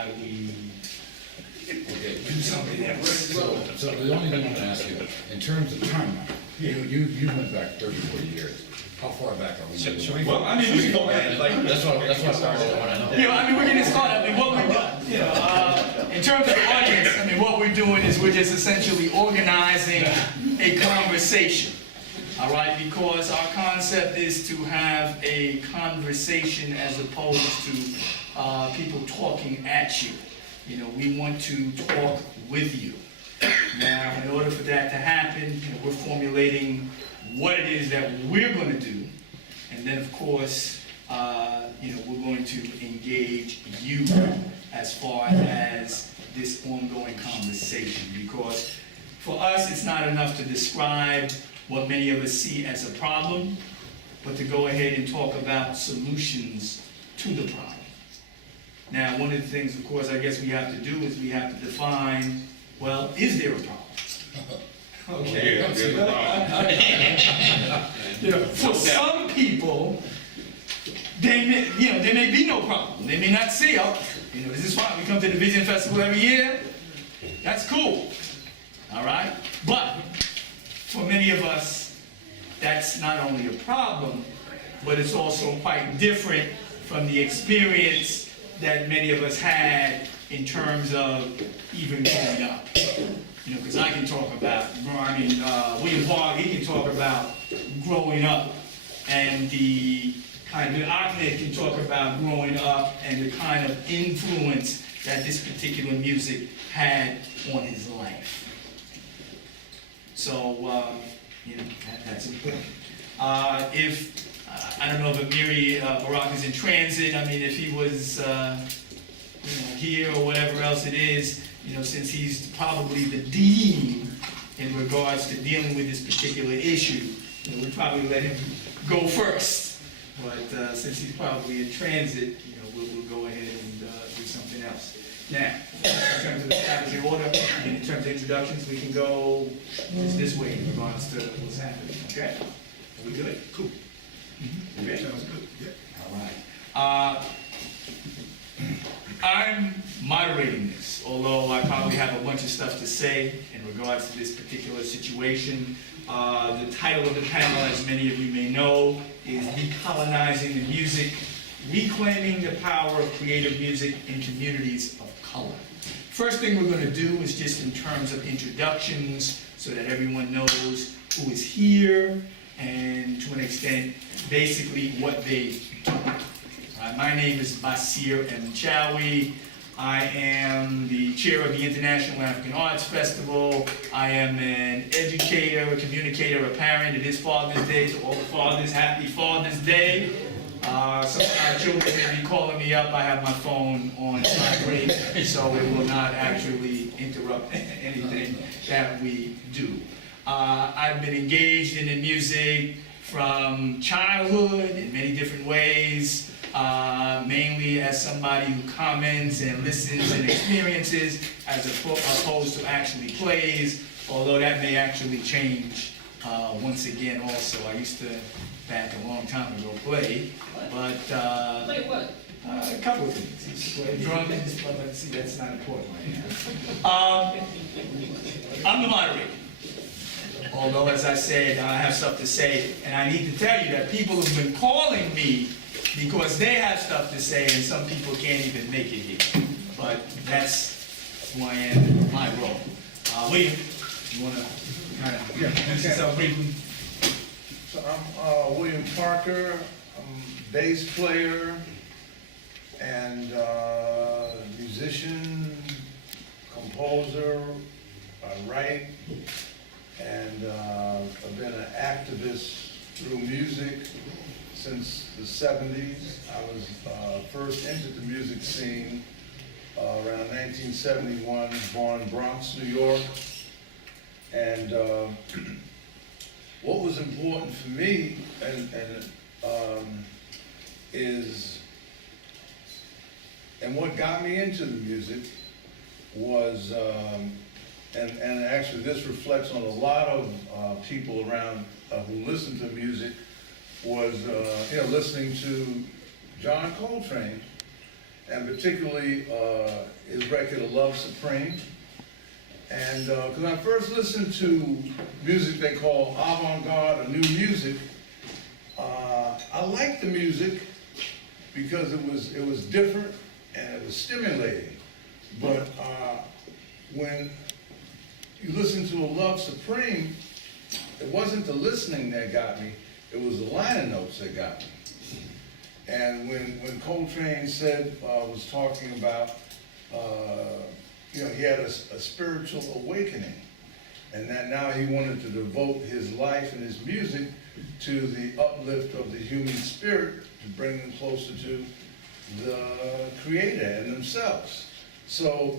how do we do something else? So the only thing I'm gonna ask you, in terms of timeline, you went back 34 years. How far back are we? Well, I mean, we can go ahead, like, That's what I wanna know. You know, I mean, we're getting started. I mean, what we're, you know, in terms of the audience, I mean, what we're doing is we're just essentially organizing a conversation. All right, because our concept is to have a conversation as opposed to people talking at you. You know, we want to talk with you. Now, in order for that to happen, you know, we're formulating what it is that we're going to do, and then, of course, you know, we're going to engage you as far as this ongoing conversation. Because for us, it's not enough to describe what many of us see as a problem, but to go ahead and talk about solutions to the problem. Now, one of the things, of course, I guess we have to do is we have to define, well, is there a problem? Okay. You know, for some people, there may be no problem. They may not say, oh, you know, this is fine. We come to the Vision Festival every year. That's cool. All right? But for many of us, that's not only a problem, but it's also quite different from the experience that many of us had in terms of even growing up. You know, because I can talk about, William Park, he can talk about growing up, and the kind of, Ahmed can talk about growing up and the kind of influence that this particular music had on his life. So, you know, that's important. I don't know if Amiri, Baraka is in transit. I mean, if he was, you know, here or whatever else it is, you know, since he's probably the dean in regards to dealing with this particular issue, you know, we'd probably let him go first. But since he's probably in transit, you know, we'll go ahead and do something else. Now, in terms of establishing order, and in terms of introductions, we can go this way in regards to what's happening. Okay? Are we good? Cool. Okay. Sounds good. Yeah. All right. I'm moderating this, although I probably have a bunch of stuff to say in regards to this particular situation. The title of the panel, as many of you may know, is Decolonizing the Music, Reclaiming the Power of Creative Music in Communities of Color. First thing we're going to do is just in terms of introductions, so that everyone knows who is here, and to an extent, basically what they do. My name is Basir Mchawi. I am the chair of the International African Arts Festival. I am an educator, a communicator, a parent. It is Father's Day, so all the fathers, happy Father's Day. Some of my children may be calling me up. I have my phone on vibrate, so it will not actually interrupt anything that we do. I've been engaged in the music from childhood in many different ways, mainly as somebody who comments and listens and experiences as opposed to actually plays, although that may actually change once again also. I used to, back a long time ago, play, but Play what? a couple of things. Play drums, but let's see, that's not important right now. I'm the moderator. Although, as I said, I have stuff to say, and I need to tell you that people have been calling me because they have stuff to say, and some people can't even make it here. But that's who I am, my role. William, you want to kind of introduce yourself briefly? So I'm William Parker. I'm bass player and musician, composer. I write, and I've been an activist through music since the 70s. I was first entered the music scene around 1971, born in Bronx, New York. And what was important for me and what got me into the music was, and actually this reflects on a lot of people around who listen to music, was listening to John Coltrane and particularly his record, Love Supreme. And because I first listened to music they call avant-garde or new music, I liked the music because it was different and it was stimulating. But when you listen to a Love Supreme, it wasn't the listening that got me, it was the liner notes that got me. And when Coltrane said, was talking about, you know, he had a spiritual awakening, and that now he wanted to devote his life and his music to the uplift of the human spirit, to bring them closer to the Creator and themselves. So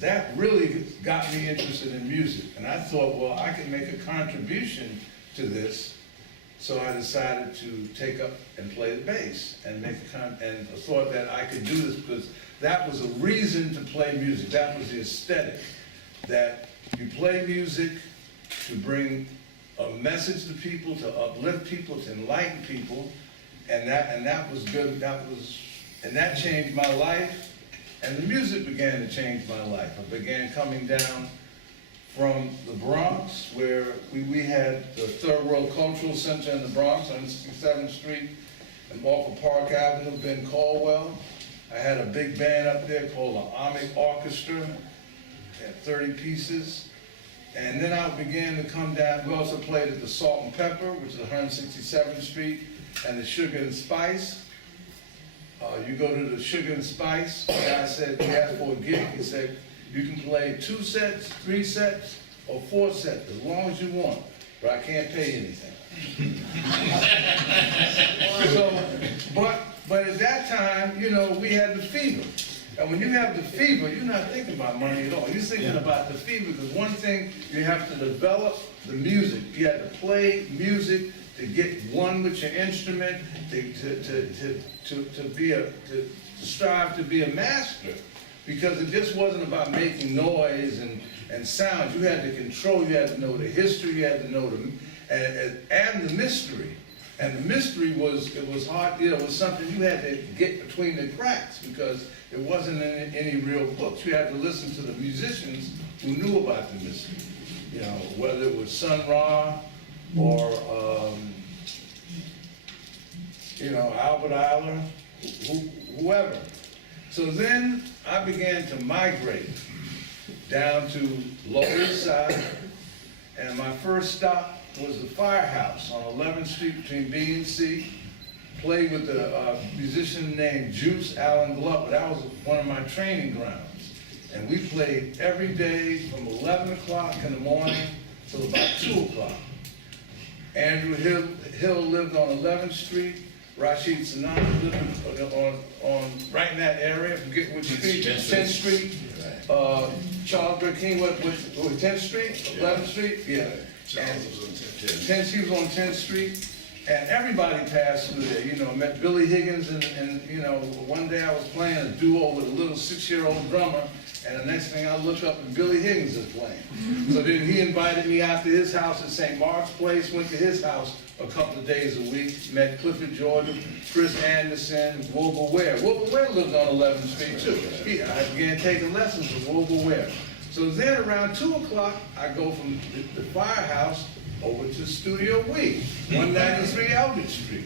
that really got me interested in music, and I thought, well, I can make a contribution to this. So I decided to take up and play the bass and make and I thought that I could do this because that was a reason to play music. That was the aesthetic, that you play music to bring a message to people, to uplift people, to enlighten people, and that was good. And that changed my life, and the music began to change my life. I began coming down from the Bronx, where we had the Third World Cultural Center in the Bronx on 67th Street and off of Park Avenue, Ben Caldwell. I had a big band up there called the Amiri Orchestra, had 30 pieces. And then I began to come down. We also played at the Salt and Pepper, which is 167th Street, and the Sugar and Spice. You go to the Sugar and Spice, the guy said, he asked for a gig, he said, you can play 2 sets, 3 sets, or 4 sets, as long as you want, but I can't pay you anything. But at that time, you know, we had the fever. And when you have the fever, you're not thinking about money at all. You're thinking about the fever, because one thing, you have to develop the music. You have to play music to get one with your instrument, to strive to be a master. Because it just wasn't about making noise and sounds. You had to control, you had to know the history, you had to know and the mystery. And the mystery was, it was hard, you know, it was something you had to get between the cracks, because it wasn't in any real books. You had to listen to the musicians who knew about the mystery. You know, whether it was Sun Ra or, you know, Albert Eiler, whoever. So then I began to migrate down to Lower East Side, and my first stop was the Firehouse on 11th Street between B and C. Played with a musician named Juice Allen Glover. That was one of my training grounds. And we played every day from 11 o'clock in the morning till about 2 o'clock. Andrew Hill lived on 11th Street. Rashid Sanan lived on right in that area. I forget which street. 10th Street. Charles Burke King went with 10th Street, 11th Street. Yeah. And 10th. He was on 10th Street. And everybody passed through there, you know. I met Billy Higgins, and you know, one day I was playing a duo with a little 6-year-old drummer, and the next thing I look up and Billy Higgins is playing. So then he invited me out to his house at St. Mark's Place, went to his house a couple of days a week, met Clifford Jordan, Chris Anderson, Wilbur Ware. Wilbur Ware lived on 11th Street too. I began taking lessons with Wilbur Ware. So then around 2 o'clock, I go from the Firehouse over to Studio We, 193 Albert Street,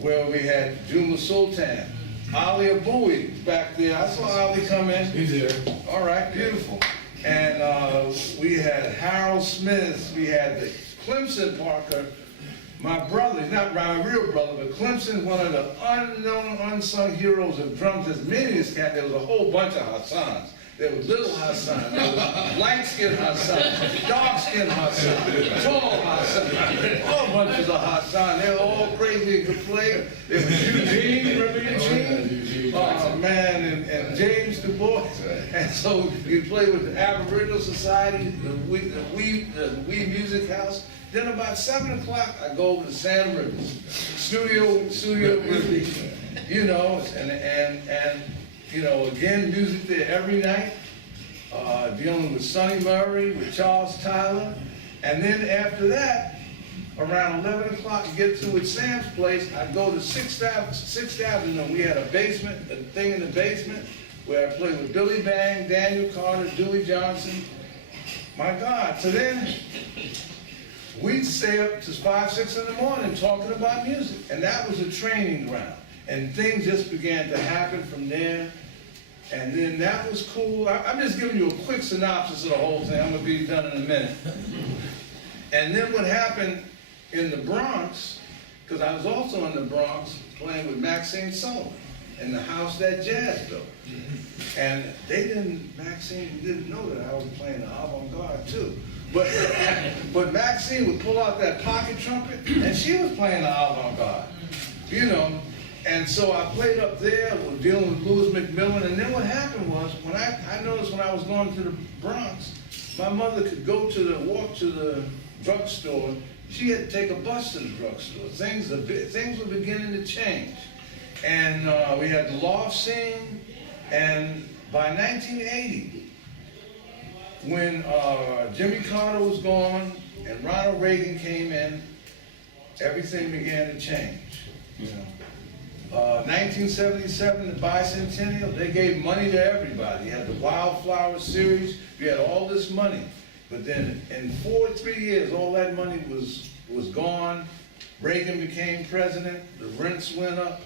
where we had Juma Sultan, Ali Abui back there. I saw Ali come in. He's there. All right, beautiful. And we had Harold Smith, we had the Clemson Parker, my brother, he's not my real brother, but Clemson, one of the unknown, unsung heroes of drums. There's many of this cat, there was a whole bunch of Hassans. There was little Hassan, there was light-skinned Hassan, dark-skinned Hassan, tall Hassan, all bunches of Hassan. They were all crazy and could play. There was Eugene, remember Eugene? Oh man, and James Du Bois. And so you play with the Aboriginal Society, the Wee Music House. Then about 7 o'clock, I go over to Sam Rivers, Studio Rivers, you know, and you know, again, music there every night, dealing with Sonny Murray, with Charles Tyler. And then after that, around 11 o'clock to get to Sam's place, I'd go to 6th Avenue. We had a basement, a thing in the basement, where I played with Billy Bang, Daniel Carter, Dewey Johnson. My God, so then we'd stay up to 5, 6 in the morning talking about music. And that was a training ground. And things just began to happen from there. And then that was cool. I'm just giving you a quick synopsis of the whole thing. I'm gonna be done in a minute. And then what happened in the Bronx, because I was also in the Bronx playing with Maxine Sullivan in the house that Jazz built. And Maxine didn't know that I was playing the avant-garde too. But Maxine would pull out that pocket trumpet, and she was playing the avant-garde, you know. And so I played up there, was dealing with Louis McMillan, and then what happened was, when I noticed when I was going to the Bronx, my mother could walk to the drugstore. She had to take a bus to the drugstore. Things were beginning to change. And we had the loft scene, and by 1980, when Jimmy Carter was gone and Ronald Reagan came in, everything began to change, you know. 1977, the bicentennial, they gave money to everybody. You had the Wildflower series, you had all this money. But then in 3 years, all that money was gone. Reagan became president, the rents went up,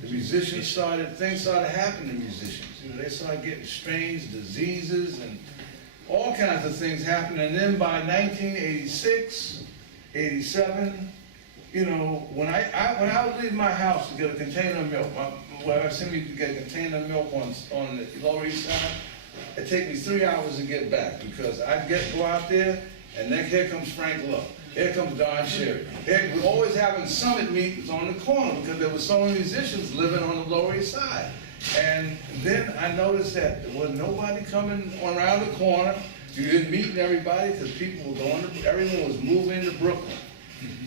the musicians things started happening to musicians. You know, they started getting strange diseases and all kinds of things happened. And then by 1986, 87, you know, when I would leave my house to get a container of milk, where I sent me to get a container of milk on the Lower East Side, it'd take me 3 hours to get back, because I'd go out there, and then here comes Frank Love, here comes Don Sherry. We're always having summit meetings on the corner, because there were so many musicians living on the Lower East Side. And then I noticed that there was nobody coming around the corner. You didn't meet everybody, because people were everyone was moving to Brooklyn.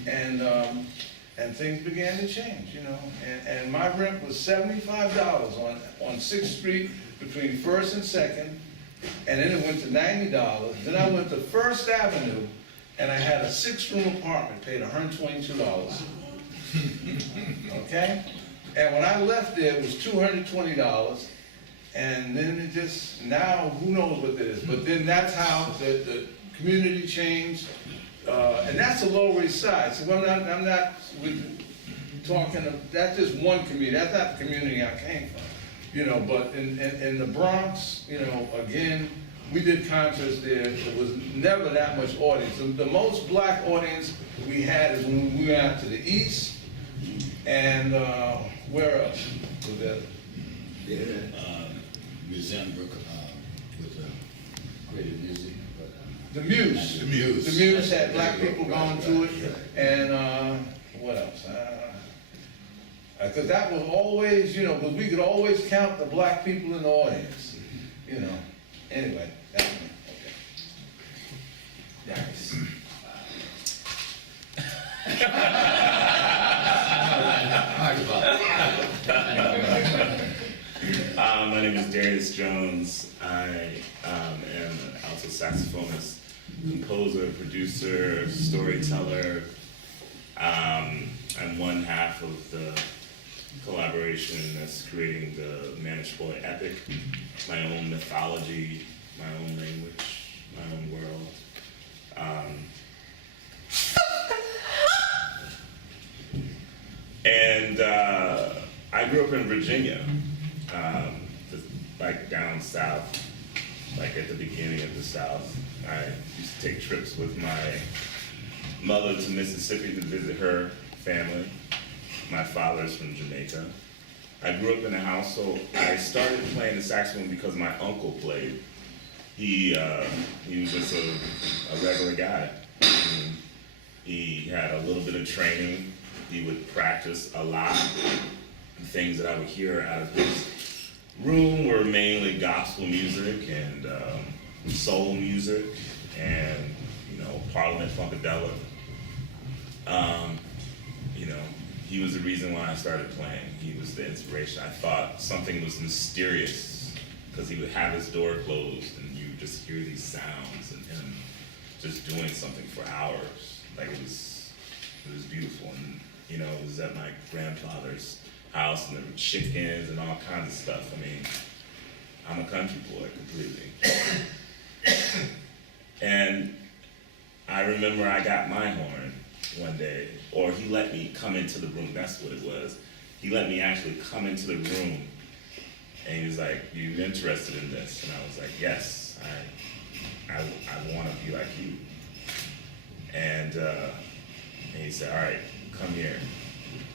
And things began to change, you know. And my rent was $75 on 6th Street between 1st and 2nd, and then it went to $90. Then I went to 1st Avenue, and I had a 6-room apartment, paid $122. Okay? And when I left there, it was $220, and then it just, now who knows what it is. But then that's how the community changed. And that's the Lower East Side. So I'm not talking, that's just one community. That's not the community I came from, you know. But in the Bronx, you know, again, we did concerts there. There was never that much audience. The most black audience we had is when we went out to the East, and where else was that? Museum with creative music. The Muse. The Muse. The Muse had black people going to it, and what else? Because that was always, you know, because we could always count the black people in the audience, you know. Anyway, that's me. Okay. Darius. My name is Darius Jones. I am an alto saxophonist, composer, producer, storyteller. I'm one half of the collaboration that's creating the Managed Boy epic, my own mythology, my own language, my own world. I grew up in Virginia, like down south, like at the beginning of the South. I used to take trips with my mother to Mississippi to visit her family. My father's from Jamaica. I grew up in a household. I started playing the saxophone because my uncle played. He was just a regular guy. He had a little bit of training. He would practice a lot. The things that I would hear out of his room were mainly gospel music and soul music and, you know, Parliament Funkadelic. You know, he was the reason why I started playing. He was the inspiration. I thought something was mysterious because he would have his door closed and you just hear these sounds and him just doing something for hours. Like it was It was beautiful, and you know, it was at my grandfather's house, and there were chickens and all kinds of stuff. I mean, I'm a country boy completely. And I remember I got my horn one day, or he let me come into the room. That's what it was. He let me actually come into the room, and he was like, "You interested in this?" And I was like, "Yes, I want to be like you." And he said, "All right, come here."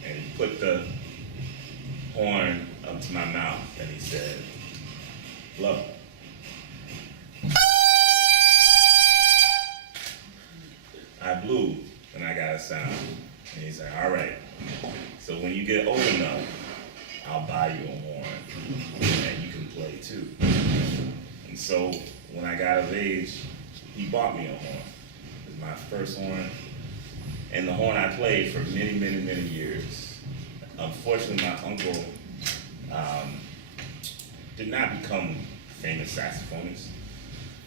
And he put the horn up to my mouth, and he said, "Blow." I blew, and I got a sound. And he said, "All right, so when you get old enough, I'll buy you a horn, and you can play too." And so when I got of age, he bought me a horn. It was my first horn, and the horn I played for many, many, many years. Unfortunately, my uncle did not become a famous saxophonist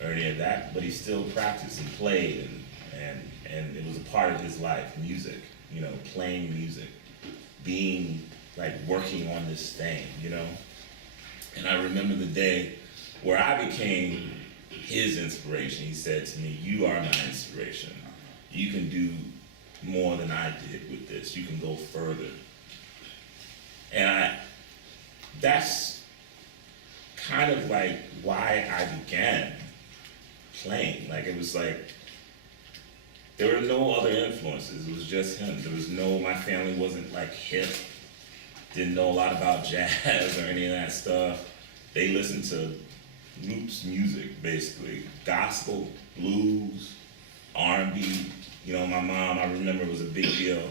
or any of that, but he still practiced and played, and it was a part of his life, music, you know, playing music, being, like, working on this thing, you know? And I remember the day where I became his inspiration. He said to me, "You are my inspiration. You can do more than I did with this. You can go further." And that's kind of like why I began playing. Like, it was like, there were no other influences. It was just him. There was my family wasn't like hip, didn't know a lot about jazz or any of that stuff. They listened to roots music, basically. Gospel, blues, R&B. You know, my mom, I remember it was a big deal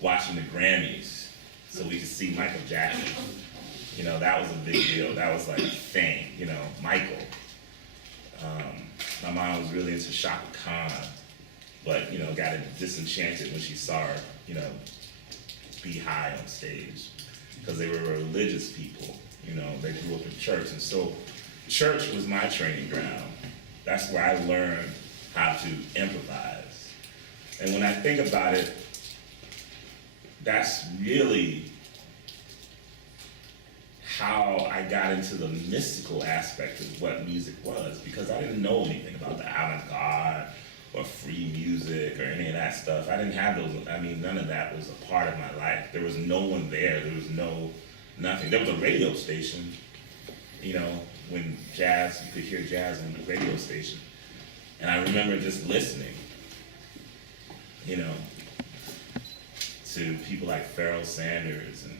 watching the Grammys so we could see Michael Jackson. You know, that was a big deal. That was like a thing, you know, Michael. My mom was really into Shaka Khan, but, you know, got disenchanted when she saw her, you know, be high on stage, because they were religious people, you know, they grew up in church, and so church was my training ground. That's where I learned how to improvise. And when I think about it, that's really how I got into the mystical aspect of what music was, because I didn't know anything about the avant-garde or free music or any of that stuff. I didn't have those, I mean, none of that was a part of my life. There was no one there, there was nothing. There was a radio station, you know, when jazz, you could hear jazz on the radio station. And I remember just listening, you know, to people like Pharoah Sanders and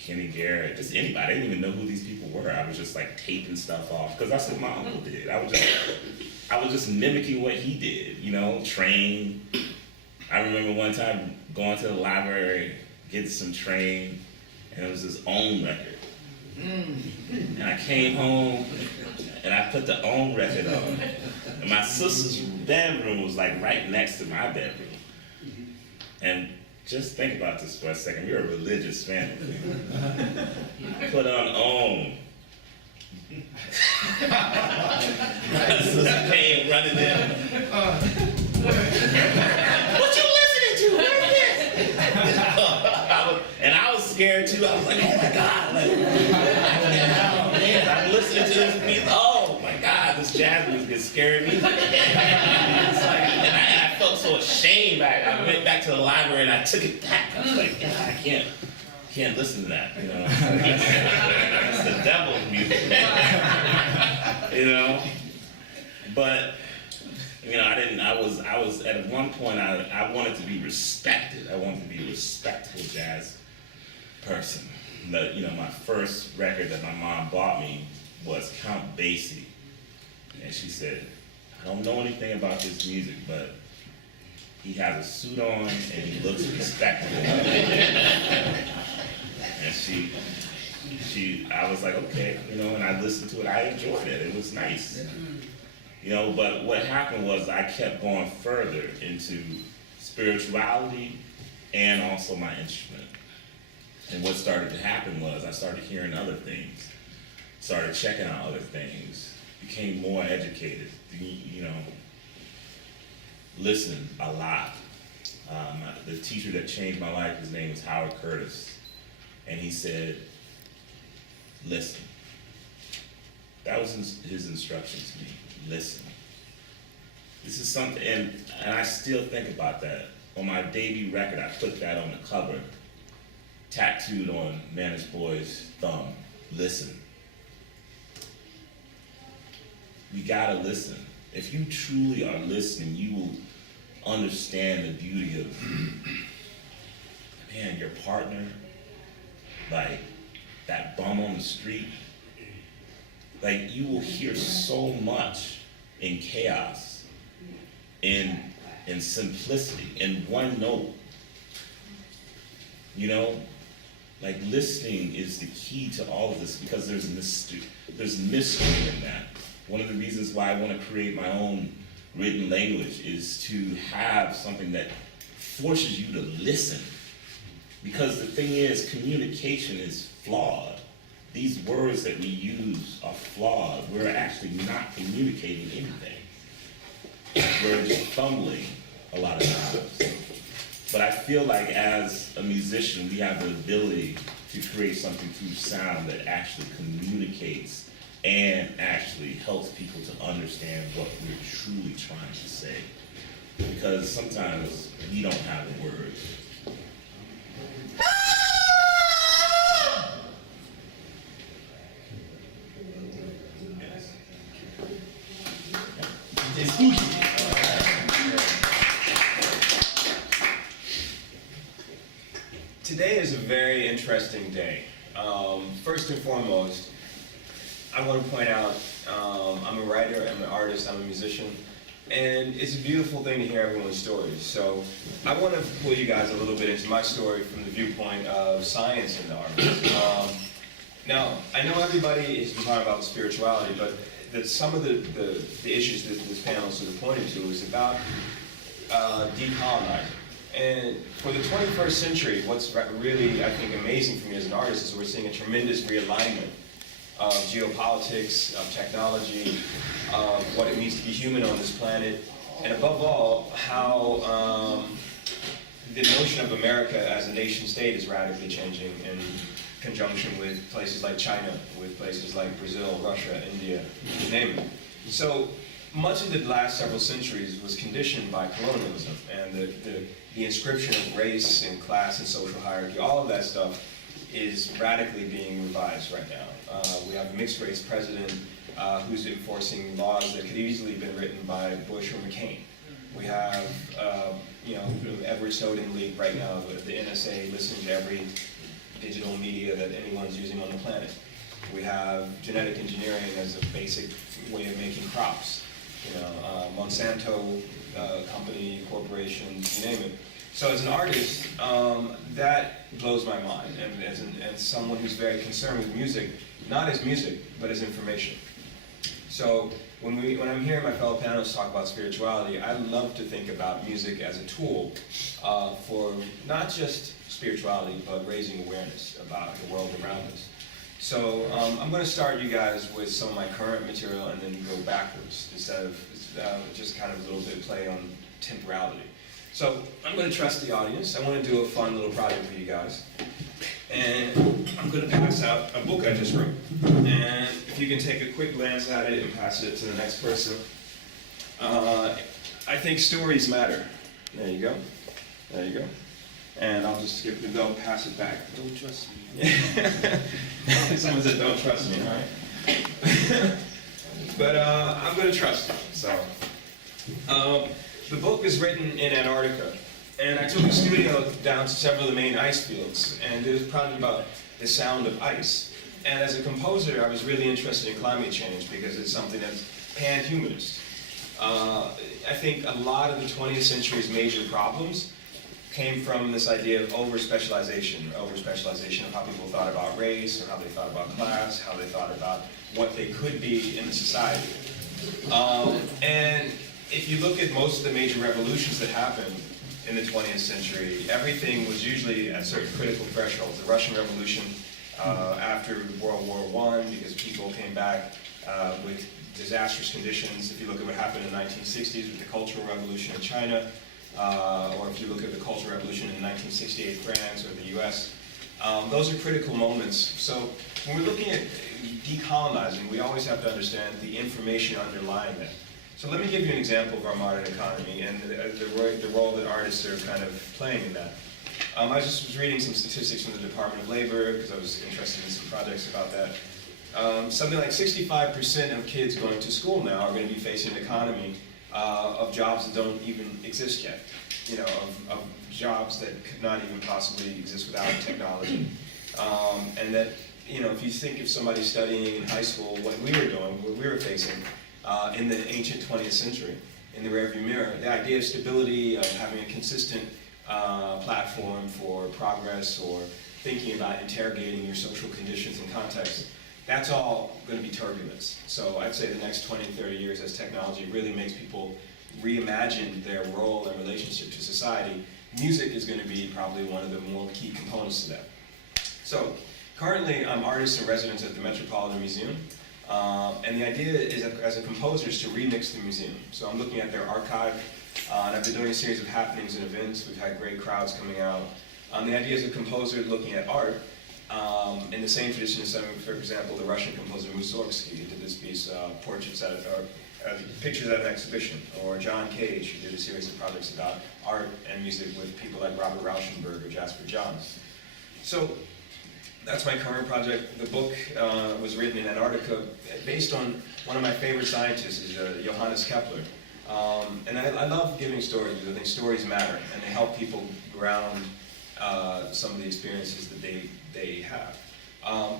Kenny Garrett, just anybody. I didn't even know who these people were. I was just like taping stuff off, because that's what my uncle did. I was just mimicking what he did, you know, train. I remember one time going to the library, getting some Train, and it was his own record. And I came home, and I put the own record on. And my sister's bedroom was like right next to my bedroom. And just think about this for a second. We're a religious family. I put on OM. My sister came running in. What you listening to? What is this? And I was scared too. I was like, oh my God. Like, I'm listening to this music. Oh my God, this jazz music is scaring me. It's like, and I felt so ashamed. I went back to the library and I took it back. I was like, God, I can't listen to that. You know, it's the devil's music. You know, but you know, I was at one point I wanted to be respected. I wanted to be a respectable jazz person. But, you know, my first record that my mom bought me was Count Basie, and she said, I don't know anything about this music, but he has a suit on and he looks respectable. And I was like, okay, you know, and I listened to it. I enjoyed it. It was nice. You know, but what happened was I kept going further into spirituality and also my instrument. And what started to happen was I started hearing other things, started checking out other things, became more educated, you know, listened a lot. The teacher that changed my life, his name was Howard Curtis, and he said, listen. That was his instruction to me, listen. This is something, and I still think about that. On my debut record, I put that on the cover, tattooed on Manish Boy's thumb, listen. We gotta listen. If you truly are listening, you will understand the beauty of, man, your partner, like that bum on the street. Like, you will hear so much in chaos, in simplicity, in one note. You know, like, listening is the key to all of this, because there's mystery in that. One of the reasons why I want to create my own written language is to have something that forces you to listen. Because the thing is, communication is flawed. These words that we use are flawed. We're actually not communicating anything. We're just fumbling a lot of times. But I feel like as a musician, we have the ability to create something through sound that actually communicates and actually helps people to understand what we're truly trying to say. Because sometimes we don't have the words. It's spooky. Today is a very interesting day. First and foremost, I want to point out I'm a writer, I'm an artist, I'm a musician, and it's a beautiful thing to hear everyone's stories. So I want to pull you guys a little bit into my story from the viewpoint of science and the arts. Now, I know everybody has been talking about spirituality, but some of the issues that this panel sort of pointed to is about decolonizing. And for the 21st century, what's really, I think, amazing for me as an artist is we're seeing a tremendous realignment of geopolitics, of technology, of what it means to be human on this planet, and above all, how the notion of America as a nation state is radically changing in conjunction with places like China, with places like Brazil, Russia, India, you name it. So much of the last several centuries was conditioned by colonialism and the inscription of race and class and social hierarchy. All of that stuff is radically being revised right now. We have a mixed race president who's enforcing laws that could easily have been written by Bush or McCain. We have, Edward Snowden leak right now, the NSA listening to every digital media that anyone's using on the planet. We have genetic engineering as a basic way of making crops. Monsanto company, corporations, you name it. So as an artist, that blows my mind. And as someone who's very concerned with music, not as music, but as information. So when I'm hearing my fellow panelists talk about spirituality, I love to think about music as a tool for not just spirituality, but raising awareness about the world around us. So I'm going to start you guys with some of my current material and then go backwards instead of just kind of a little bit of play on temporality. So I'm going to trust the audience. I want to do a fun little project for you guys. And I'm going to pass out a book I just wrote. And if you can take a quick glance at it and pass it to the next person. I think stories matter. There you go. There you go. And I'll just skip the go, pass it back. Don't trust me. Someone said don't trust me, all right? But I'm going to trust you. So, the book is written in Antarctica. And I took the studio down to several of the main ice fields, and it was probably about the sound of ice. And as a composer, I was really interested in climate change because it's something that's pan-humanist. I think a lot of the 20th century's major problems came from this idea of over-specialization of how people thought about race, or how they thought about class, how they thought about what they could be in the society. And if you look at most of the major revolutions that happened in the 20th century, everything was usually at certain critical thresholds. The Russian Revolution after World War I, because people came back with disastrous conditions. If you look at what happened in the 1960s with the Cultural Revolution in China, or if you look at the Cultural Revolution in 1968 France or the US, those are critical moments. So when we're looking at decolonizing, we always have to understand the information underlying that. So let me give you an example of our modern economy and the role that artists are kind of playing in that. I just was reading some statistics from the Department of Labor because I was interested in some projects about that. Something like 65% of kids going to school now are going to be facing an economy of jobs that don't even exist yet. You know, of jobs that could not even possibly exist without technology. And that, you know, if you think of somebody studying in high school, what we were doing, what we were facing in the ancient 20th century, in the rearview mirror, the idea of stability, of having a consistent platform for progress or thinking about interrogating your social conditions and context, that's all going to be turbulence. So I'd say the next 20, 30 years as technology really makes people reimagine their role and relationship to society, music is going to be probably one of the more key components to that. So currently I'm artist in residence at the Metropolitan Museum, and the idea is as a composer is to remix the museum. So I'm looking at their archive, and I've been doing a series of happenings and events. We've had great crowds coming out. The idea is a composer looking at art in the same tradition as, for example, the Russian composer Mussorgsky did this piece, portraits at, or pictures at an exhibition, or John Cage, who did a series of projects about art and music with people like Robert Rauschenberg or Jasper Johns. So that's my current project. The book was written in Antarctica based on one of my favorite scientists, is Johannes Kepler. And I love giving stories because I think stories matter and they help people ground some of the experiences that they have.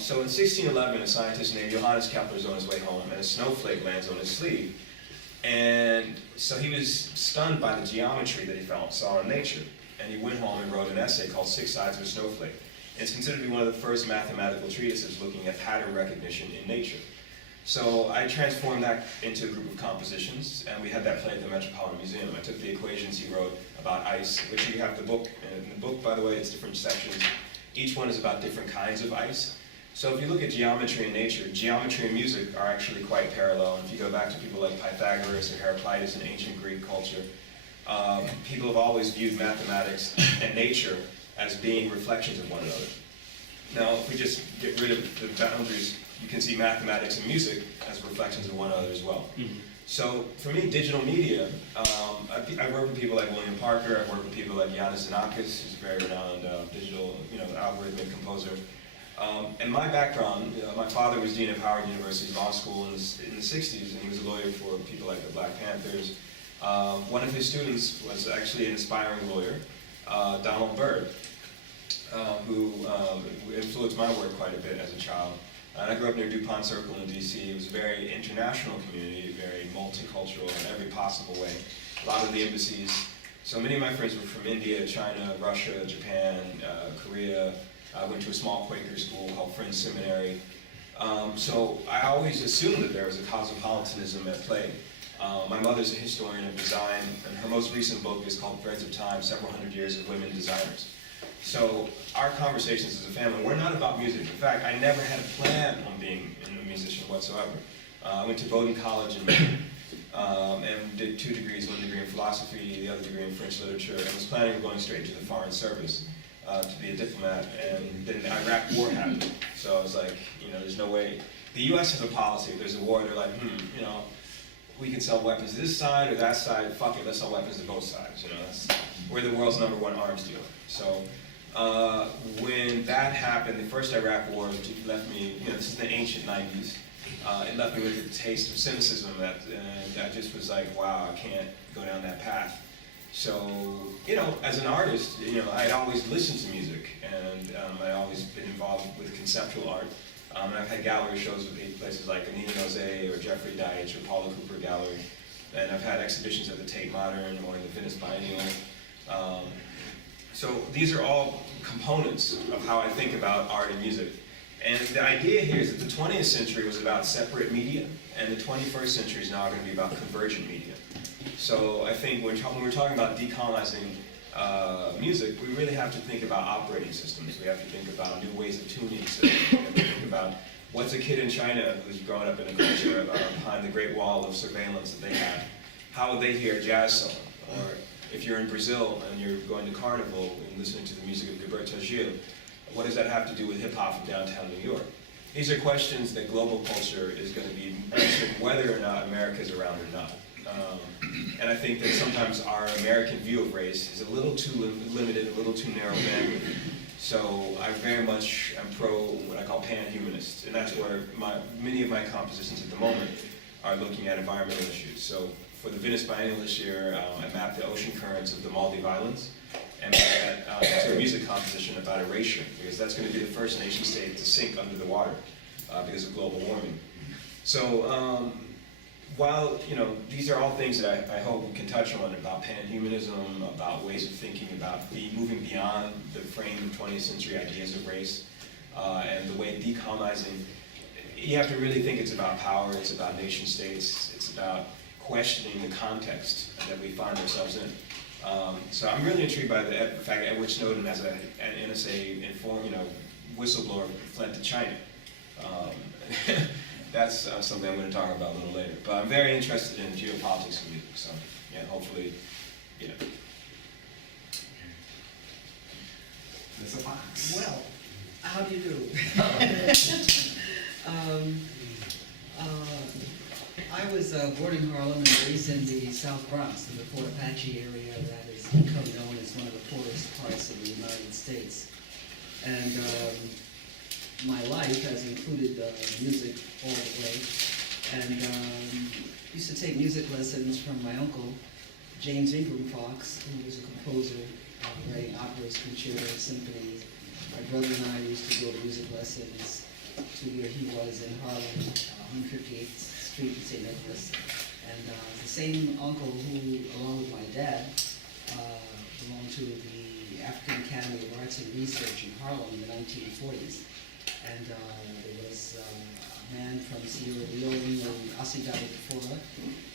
So in 1611, a scientist named Johannes Kepler is on his way home and a snowflake lands on his sleeve. And so he was stunned by the geometry that he saw in nature. And he went home and wrote an essay called 6 Sides of a Snowflake. And it's considered to be one of the first mathematical treatises looking at pattern recognition in nature. So I transformed that into a group of compositions, and we had that play at the Metropolitan Museum. I took the equations he wrote about ice, which you have the book. And in the book, by the way, it's different sections. Each one is about different kinds of ice. So if you look at geometry in nature, geometry and music are actually quite parallel. And if you go back to people like Pythagoras or Heraclitus in ancient Greek culture, people have always viewed mathematics and nature as being reflections of one another. Now, if we just get rid of the boundaries, you can see mathematics and music as reflections of one another as well. Mm-hmm. So for me, digital media, I work with people like William Parker, I work with people like Yanis Xenakis, who's a very renowned digital, algorithmic composer. And my background, my father was dean of Howard University Law School in the 60s, and he was a lawyer for people like the Black Panthers. One of his students was actually an aspiring lawyer, Donald Byrd, who influenced my work quite a bit as a child. And I grew up near DuPont Circle in DC. It was a very international community, very multicultural in every possible way. A lot of the embassies. So many of my friends were from India, China, Russia, Japan, Korea. I went to a small Quaker school called Friends Seminary. So I always assumed that there was a cosmopolitanism at play. My mother's a historian of design, and her most recent book is called Threads of Time, Several Hundred Years of Women Designers. So our conversations as a family were not about music. In fact, I never had a plan on being a musician whatsoever. I went to Bowdoin College in Maine and did 2 degrees, 1 degree in philosophy, the other degree in French literature, and was planning on going straight to the Foreign Service to be a diplomat. And then the Iraq War happened. So I was like, there's no way. The US has a policy. If there's a war, they're like, we can sell weapons to this side or that side. Fuck it, let's sell weapons to both sides. We're the world's #1 arms dealer. So when that happened, the first Iraq War left me, this is the ancient 90s, it left me with a taste of cynicism that I just was like, wow, I can't go down that path. So, as an artist, I'd always listened to music, and I'd always been involved with conceptual art. And I've had gallery shows with places like Anita Nozay or Jeffrey Deitch or Paula Cooper Gallery. And I've had exhibitions at the Tate Modern or in the Venice Biennial. So these are all components of how I think about art and music. And the idea here is that the 20th century was about separate media, and the 21st century is now going to be about convergent media. So I think when we're talking about decolonizing music, we really have to think about operating systems. We have to think about new ways of tuning systems. We have to think about what's a kid in China who's growing up in a culture behind the Great Wall of surveillance that they have. How would they hear a jazz song? Or if you're in Brazil and you're going to Carnival and listening to the music of Gilberto Gil, what does that have to do with hip-hop from downtown New York? These are questions that global culture is going to be answering whether or not America is around or not. And I think that sometimes our American view of race is a little too limited, a little too narrow-banded. So I very much am pro what I call pan-humanist, and that's where many of my compositions at the moment are looking at environmental issues. So for the Venice Biennial this year, I mapped the ocean currents of the Maldive Islands and made that to a music composition about erasure, because that's going to be the first nation state to sink under the water because of global warming. So while, you know, these are all things that I hope we can touch on about pan-humanism, about ways of thinking about moving beyond the frame of 20th century ideas of race, and the way decolonizing, you have to really think it's about power, it's about nation states, it's about questioning the context that we find ourselves in. So I'm really intrigued by the fact that Edward Snowden, as an NSA whistleblower, fled to China. That's something I'm going to talk about a little later. But I'm very interested in geopolitics and music, so yeah, hopefully, you know. There's a box. Well, how do you do? I was born in Harlem and raised in the South Bronx, in the Fort Apache area that is become known as one of the poorest parts of the United States. And my life has included music all the way. And used to take music lessons from my uncle, James Ingram Fox, who was a composer, writing operas, concertos, symphonies. My brother and I used to go to music lessons to where he was in Harlem, 158th Street in St. Nicholas. And the same uncle who, along with my dad, belonged to the African Academy of Arts and Research in Harlem in the 1940s. And there was a man from Sierra Leone named Asidade Kafora,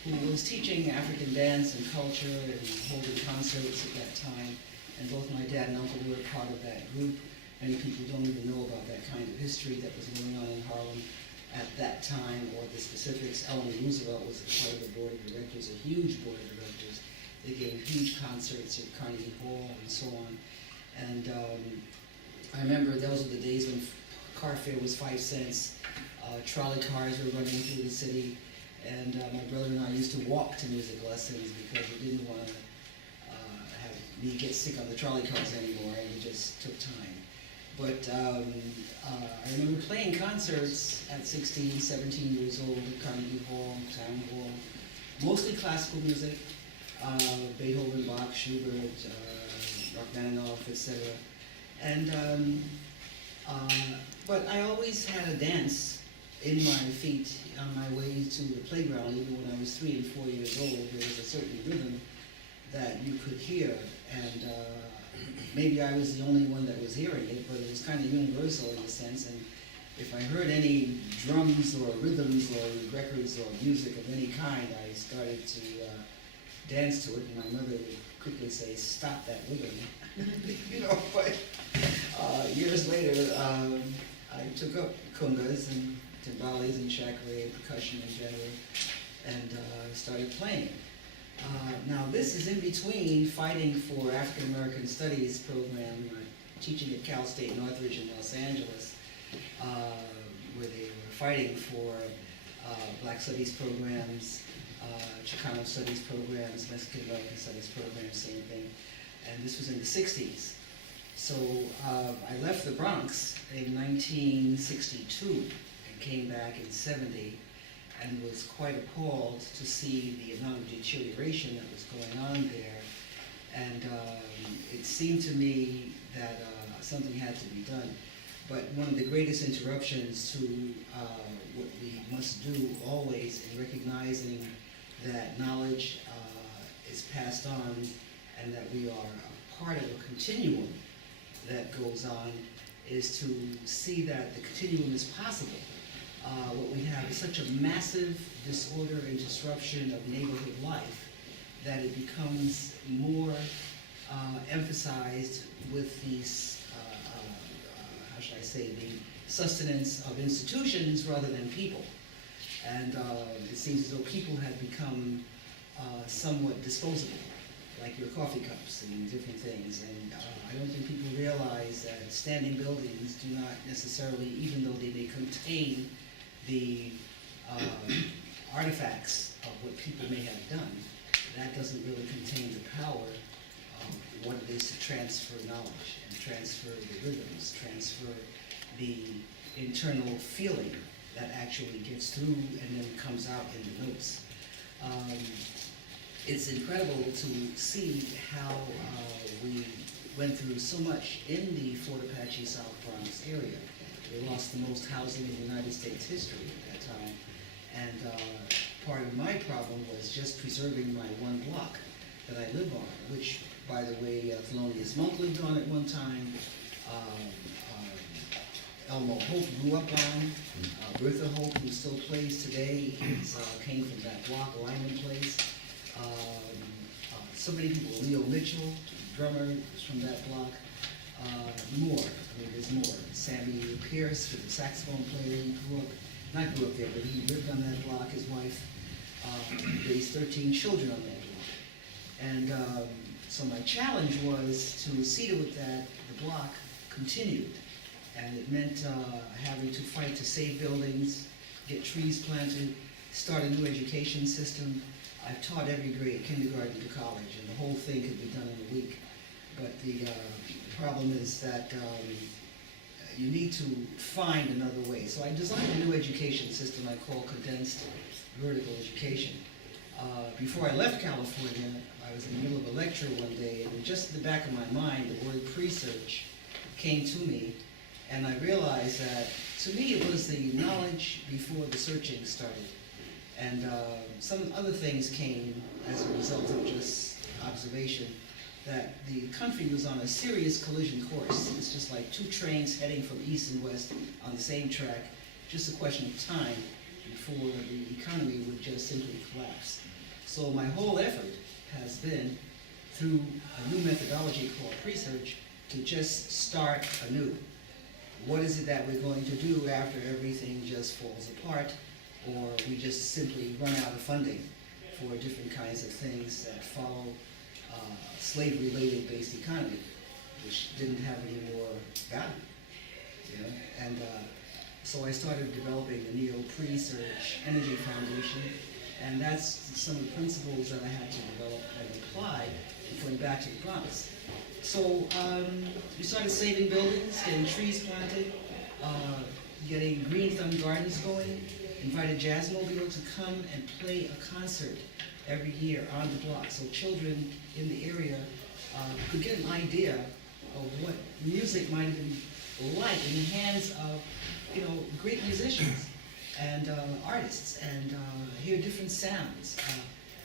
who was teaching African dance and culture and holding concerts at that time. And both my dad and uncle were part of that group. Many people don't even know about that kind of history that was going on in Harlem at that time, or the specifics. Eleanor Roosevelt was a part of the board of directors, a huge board of directors. They gave huge concerts at Carnegie Hall and so on. And I remember those were the days when car fare was 5 cents. Trolley cars were running through the city. And my brother and I used to walk to music lessons because we didn't want to have me get sick on the trolley cars anymore, and it just took time. But I remember playing concerts at 16, 17 years old at Carnegie Hall, Town Hall, mostly classical music, Beethoven, Bach, Schubert, Rachmaninoff, etc. And but I always had a dance in my feet on my way to the playground. Even when I was 3 and 4 years old, there was a certain rhythm that you could hear, and maybe I was the only one that was hearing it, but it was kind of universal in a sense. And if I heard any drums or rhythms or records or music of any kind, I started to dance to it, and my mother would quickly say, "Stop that wiggling." You know, but years later, I took up congas and timbales and shakare, percussion in general, and started playing. Now this is in between fighting for African American Studies program, teaching at Cal State Northridge in Los Angeles, where they were fighting for Black Studies programs, Chicano Studies programs, Mexican American Studies programs, same thing. And this was in the 60s. So I left the Bronx in 1962 and came back in 70. And was quite appalled to see the amount of deterioration that was going on there. And it seemed to me that something had to be done. But one of the greatest interruptions to what we must do always in recognizing that knowledge is passed on and that we are a part of a continuum that goes on is to see that the continuum is possible. What we have is such a massive disorder and disruption of neighborhood life that it becomes more emphasized with these, how should I say, the sustenance of institutions rather than people. And it seems as though people have become somewhat disposable. like your coffee cups and different things. And I don't think people realize that standing buildings do not necessarily, even though they may contain the artifacts of what people may have done, that doesn't really contain the power of what it is to transfer knowledge and transfer the rhythms, transfer the internal feeling that actually gets through and then comes out in the notes. It's incredible to see how we went through so much in the Fort Apache South Bronx area. We lost the most housing in United States history at that time. And part of my problem was just preserving my one block that I live on, which, by the way, Thelonious Monk lived on at one time. Elmo Hope grew up on. Bertha Hope, who still plays today, came from that block, Lyman Place. So many people, Leo Mitchell, drummer, is from that block. More, I mean, there's more. Sammy Pierce, the saxophone player, he grew up there, but he lived on that block. His wife raised 13 children on that block. And so my challenge was to see to it that the block continued. And it meant having to fight to save buildings, get trees planted, start a new education system. I've taught every grade, kindergarten to college, and the whole thing could be done in a week. But the problem is that you need to find another way. So I designed a new education system I call condensed vertical education. Before I left California, I was in the middle of a lecture one day, and just in the back of my mind, the word pre-search came to me. And I realized that, to me, it was the knowledge before the searching started. And some other things came as a result of just observation, that the country was on a serious collision course. It's just like two trains heading from east and west on the same track, just a question of time before the economy would just simply collapse. So my whole effort has been, through a new methodology called pre-search, to just start anew. What is it that we're going to do after everything just falls apart, or we just simply run out of funding for different kinds of things that follow slavery-related based economy, which didn't have any more value, you know? And so I started developing the Neo Pre-Search Energy Foundation, and that's some of the principles that I had to develop and apply going back to the Bronx. So we started saving buildings, getting trees planted, getting green thumb gardens going, invited Jazzmobile to come and play a concert every year on the block, so children in the area could get an idea of what music might have been like in the hands of, you know, great musicians and artists, and hear different sounds.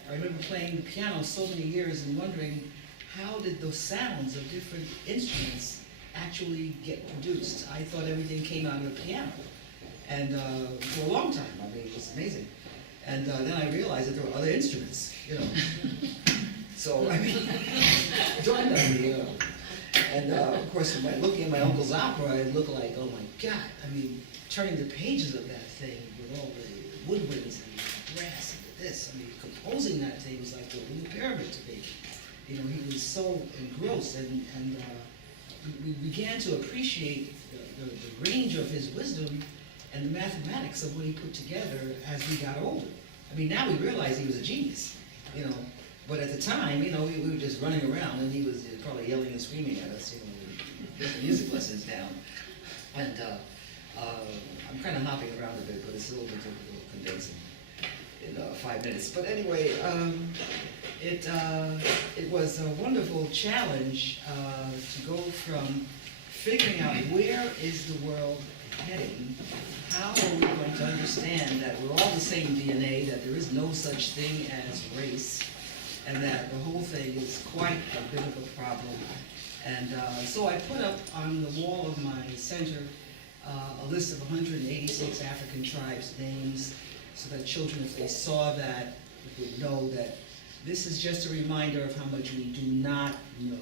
I remember playing the piano so many years and wondering, how did those sounds of different instruments actually get produced? I thought everything came out of a piano, and for a long time, I mean, it was amazing. And then I realized that there were other instruments, you know. So, I mean, it dawned on me, you know. And of course, when looking at my uncle's opera, I looked like, oh my God, I mean, turning the pages of that thing with all the woodwinds and the brass and this, I mean, composing that thing was like building a pyramid to me. You know, he was so engrossed, and we began to appreciate the range of his wisdom and the mathematics of what he put together as we got older. I mean, now we realize he was a genius, you know, but at the time, you know, we were just running around, and he was probably yelling and screaming at us, you know, get the music lessons down. And I'm kind of hopping around a bit, but it's a little bit difficult condensing in 5 minutes. But anyway, it was a wonderful challenge to go from figuring out where is the world heading, how are we going to understand that we're all the same DNA, that there is no such thing as race, and that the whole thing is quite a bit of a problem. And so I put up on the wall of my center a list of 186 African tribes' names, so that children, if they saw that, would know that this is just a reminder of how much we do not know.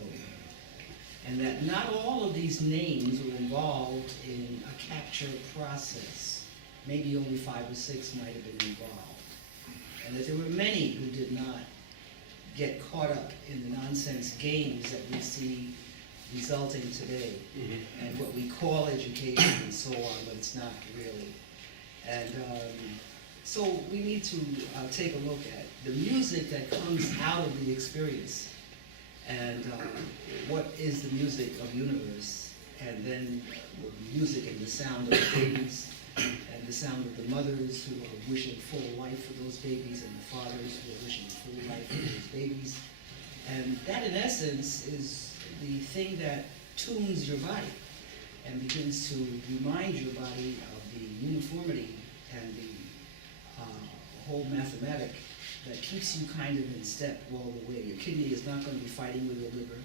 And that not all of these names were involved in a capture process. Maybe only 5 or 6 might have been involved. And that there were many who did not get caught up in the nonsense games that we see resulting today, and what we call education and so on, but it's not really. And so we need to take a look at the music that comes out of the experience, and what is the music of universe, and then the music and the sound of the babies, and the sound of the mothers who are wishing full life for those babies, and the fathers who are wishing full life for those babies. And that, in essence, is the thing that tunes your body and begins to remind your body of the uniformity and the whole mathematic that keeps you kind of in step all the way. Your kidney is not going to be fighting with your liver,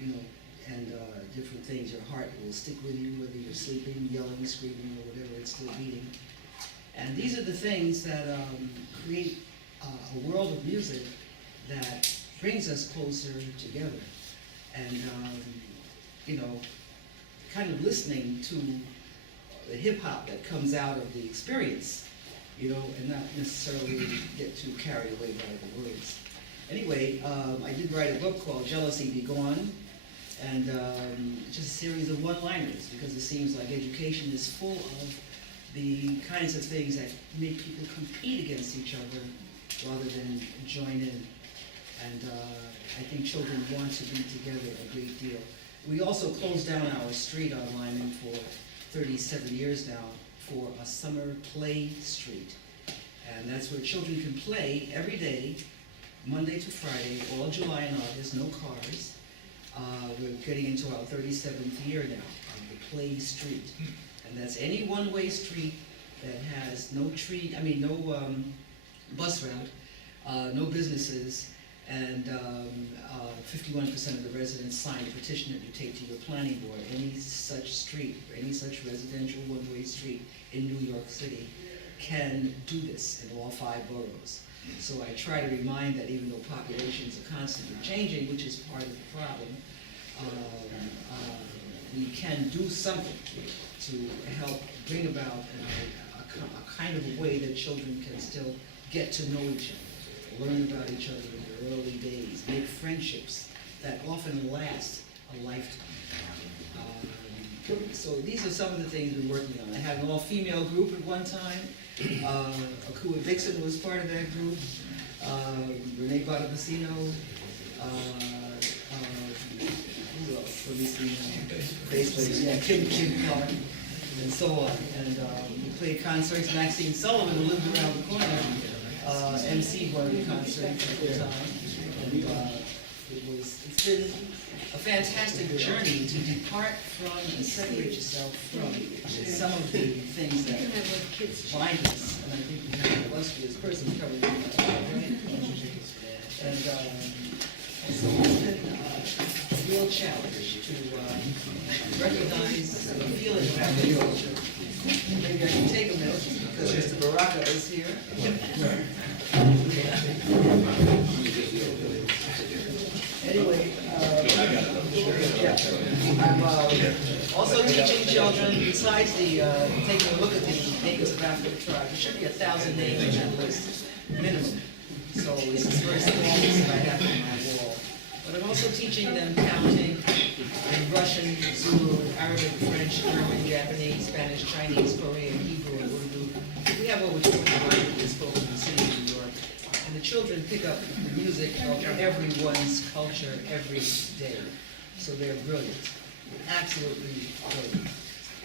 you know, and different things. Your heart will stick with you whether you're sleeping, yelling, screaming, or whatever, it's still beating. And these are the things that create a world of music that brings us closer together. And, you know, kind of listening to the hip hop that comes out of the experience, you know, and not necessarily get too carried away by the words. Anyway, I did write a book called Jealousy Be Gone, and just a series of one-liners, because it seems like education is full of the kinds of things that make people compete against each other rather than join in. And I think children want to be together a great deal. We also closed down our street on Lyman for 37 years now for a summer play street. And that's where children can play every day, Monday to Friday, all July and August, no cars. We're getting into our 37th year now of the play street. And that's any one-way street that has no bus route, no businesses, and 51% of the residents signed a petition that you take to your planning board. Any such street, or any such residential one-way street in New York City can do this in all 5 boroughs. So I try to remind that even though populations are constantly changing, which is part of the problem, we can do something to help bring about a kind of a way that children can still get to know each other, learn about each other in their early days, make friendships that often last a lifetime. So these are some of the things we're working on. I had an all-female group at one time. Akua Dixon was part of that group. Renee Badabasino. Who else? Let me see now. Bass players, yeah, Kim Clark, and so on. And we played concerts. Maxine Sullivan, who lived around the corner, emceed one of the concerts at the time. And it's been a fantastic journey to depart from and separate yourself from some of the things that bind us. And I think we have an illustrious person covering that, right? And so it's been a real challenge to recognize the feeling of agriculture. Maybe I can take a minute because Mr. Baraka is here. Anyway, I'm also teaching children, besides the taking a look at the natives of African tribes. There should be 1,000 names on that list, minimum. So it's the first thing that I have on my wall. But I'm also teaching them counting in Russian, Zulu, Arabic, French, German, Japanese, Spanish, Chinese, Korean, Hebrew, and Urdu. We have over 20 languages spoken in the city of New York. And the children pick up the music of everyone's culture every day. So they're brilliant, absolutely brilliant.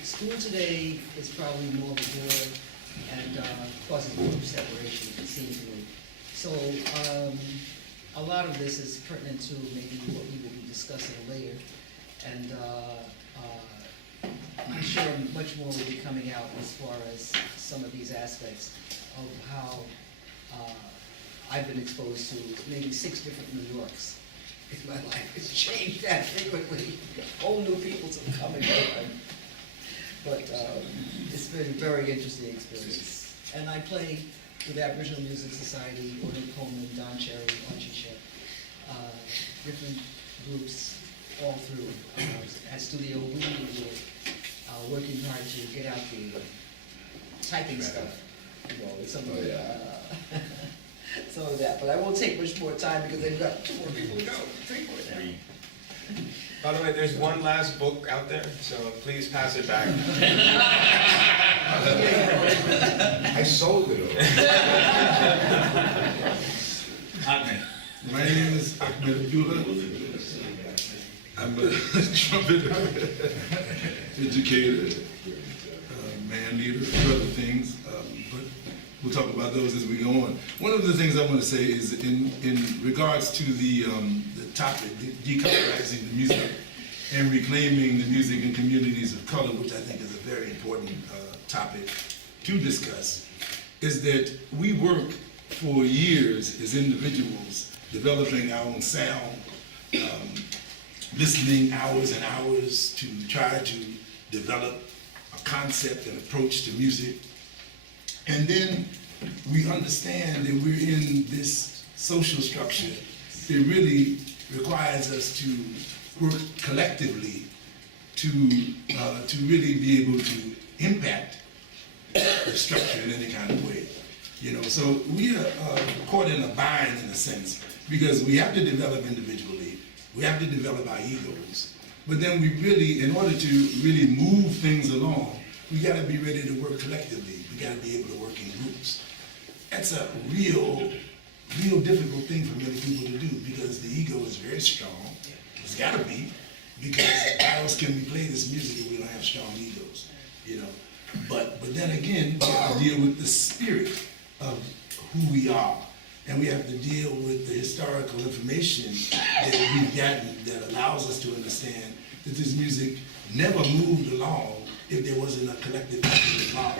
School today is probably more bored and causes group separation, it seems to me. So a lot of this is pertinent to maybe what we will be discussing later. And I'm sure much more will be coming out as far as some of these aspects of how I've been exposed to maybe 6 different New Yorks. My life has changed that frequently. Whole new peoples have come and gone. But it's been a very interesting experience. And I play with Aboriginal Music Society, Orton Coleman, Don Cherry, Archie Shep, different groups all through. At Studio We were working hard to get out the typing stuff. You know, some of the, some of that, but I won't take much more time because they've got 2 more people to go, 3 more now. By the way, there's one last book out there, so please pass it back. I sold it all. Ahmed. My name is Ahmed Abdullah. I'm a trumpeter, educator, man leader, other things, but we'll talk about those as we go on. One of the things I want to say is in regards to the topic, decolonizing the music and reclaiming the music in communities of color, which I think is a very important topic to discuss, is that we work for years as individuals developing our own sound, listening hours and hours to try to develop a concept and approach to music. And then we understand that we're in this social structure that really requires us to work collectively to really be able to impact the structure in any kind of way. You know, so we are caught in a bind in a sense, because we have to develop individually, we have to develop our egos, but then we really, in order to really move things along, we gotta be ready to work collectively. We gotta be able to work in groups. That's a real difficult thing for many people to do, because the ego is very strong. It's gotta be, because how else can we play this music if we don't have strong egos, you know? But then again, we have to deal with the spirit of who we are. And we have to deal with the historical information that we've gotten that allows us to understand that this music never moved along if there wasn't a collective effort involved.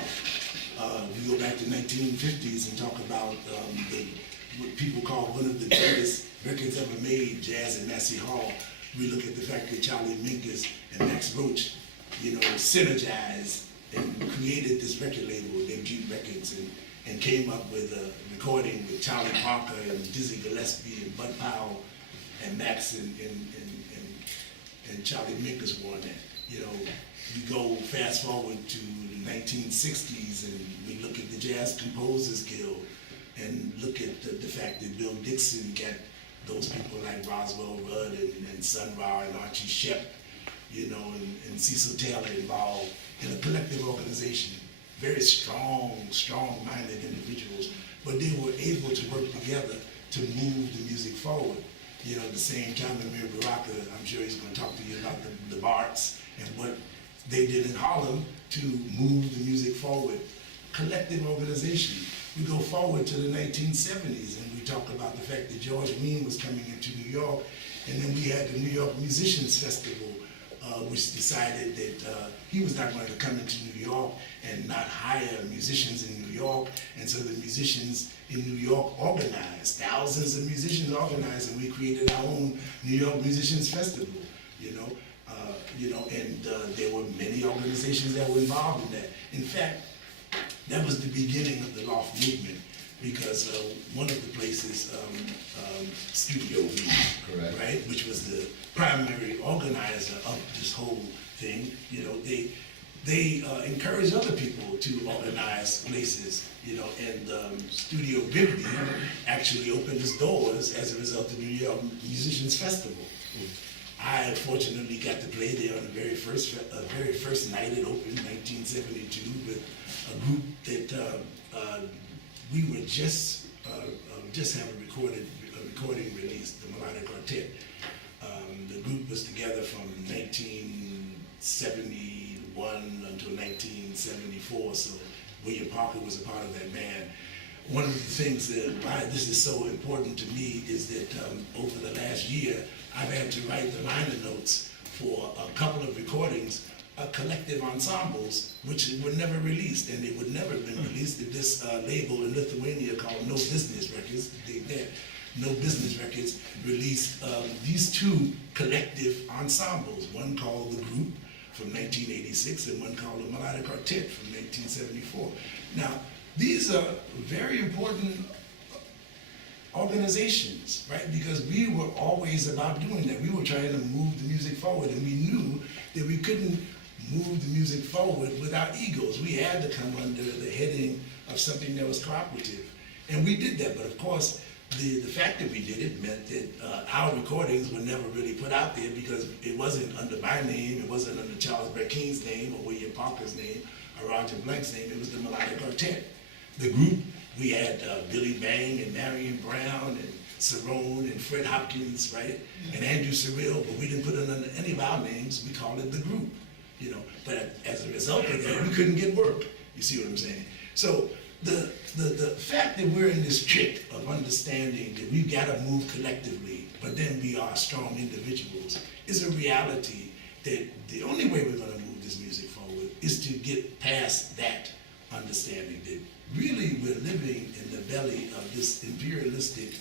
We go back to 1950s and talk about what people call one of the greatest records ever made, Jazz at Massey Hall. We look at the fact that Charlie Mingus and Max Roach, you know, synergized and created this record label, Deep Records, and came up with a recording with Charlie Parker and Dizzy Gillespie and Bud Powell and Max and Charlie Mingus were on that. You know, you go fast forward to the 1960s and we look at the Jazz Composers Guild and look at the fact that Bill Dixon got those people like Roswell Rudd and Sun Ra and Archie Shepp, you know, and Cecil Taylor involved in a collective organization. Very strong-minded individuals, but they were able to work together to move the music forward. You know, at the same time, Amiri Baraka, I'm sure he's going to talk to you about the Barts and what they did in Harlem to move the music forward. Collective organization. We go forward to the 1970s and we talk about the fact that George Wein was coming into New York, and then we had the New York Musicians Festival, which decided that he was not going to come into New York and not hire musicians in New York, and so the musicians in New York organized, thousands of musicians organized, and we created our own New York Musicians Festival, and there were many organizations that were involved in that. In fact, that was the beginning of the loft movement, because one of the places, Studio V, correct, right, which was the primary organizer of this whole thing, you know, they encouraged other people to organize places, you know, and Studio Bibby actually opened its doors as a result of the New York Musicians Festival. I fortunately got to play there on the very first night it opened, 1972, with a group that we were just have a recording release, the Melodic Quartet. The group was together from 1971 until 1974, so William Parker was a part of that band. One of the things that why this is so important to me is that over the last year, I've had to write the liner notes for a couple of recordings, collective ensembles, which were never released, and they would never have been released if this label in Lithuania called No Business Records, No Business Records, released these two collective ensembles, one called The Group from 1986 and one called the Melodic Quartet from 1974. Now, these are very important organizations, right? Because we were always about doing that. We were trying to move the music forward, and we knew that we couldn't move the music forward without egos. We had to come under the heading of something that was cooperative. And we did that, but of course, the fact that we did it meant that our recordings were never really put out there because it wasn't under my name, it wasn't under Charles Berkeen's name or William Parker's name or Roger Blank's name, it was the Melodic Quartet. The group, we had Billy Bang and Marion Brown and Cerrone and Fred Hopkins, right? And Andrew Cyril, but we didn't put it under any of our names, we called it the group, you know. But as a result of that, we couldn't get work, you see what I'm saying? So the fact that we're in this trick of understanding that we've got to move collectively, but then we are strong individuals, is a reality that the only way we're going to move this music forward is to get past that understanding that really we're living in the belly of this imperialistic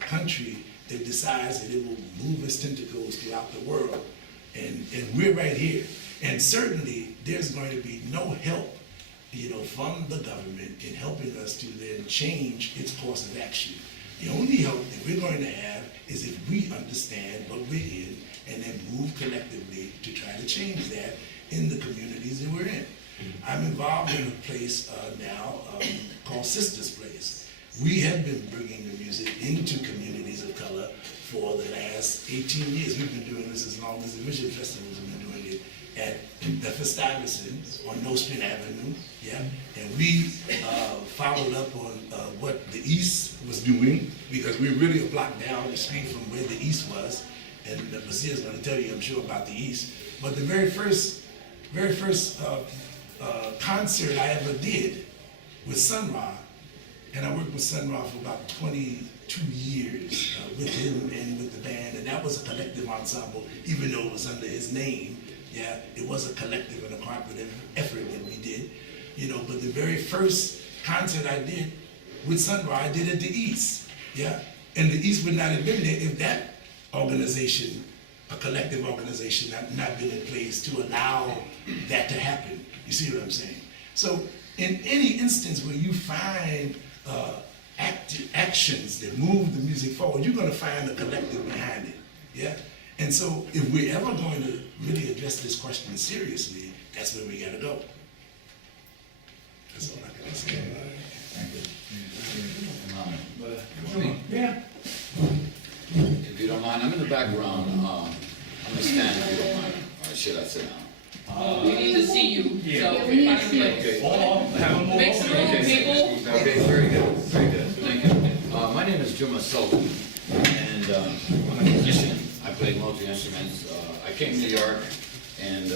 country that decides that it will move its tentacles throughout the world. And we're right here. And certainly there's going to be no help, you know, from the government in helping us to then change its course of action. The only help that we're going to have is if we understand what we're in and then move collectively to try to change that in the communities that we're in. I'm involved in a place now called Sisters Place. We have been bringing the music into communities of color for the last 18 years. We've been doing this as long as the Mission Festivals have been doing it at the Stuyvesant on Nostrand Avenue, yeah? And we followed up on what the East was doing because we really are blocked down the street from where the East was. And Basir is going to tell you, I'm sure, about the East. But the very first concert I ever did with Sun Ra, and I worked with Sun Ra for about 22 years with him and with the band, and that was a collective ensemble, even though it was under his name. Yeah, it was a collective and a cooperative effort that we did, you know. But the very first concert I did with Sun Ra, I did at the East, yeah, and the East would not have been there if that organization, a collective organization, had not been in place to allow that to happen. You see what I'm saying? So in any instance where you find actions that move the music forward, you're going to find a collective behind it, yeah? And so if we're ever going to really address this question seriously, that's where we got to go. That's all I got to say about it. Thank you. Yeah. If you don't mind, I'm in the background. I'm going to stand if you don't mind. Or should I sit down? We need to see you, Yeah. so we find a place. Okay. Have a more. Make some room, people. Okay, very good, very good. Thank you. My name is Juma Sultan, and I'm a musician. I play multi-instruments. I came to New York, and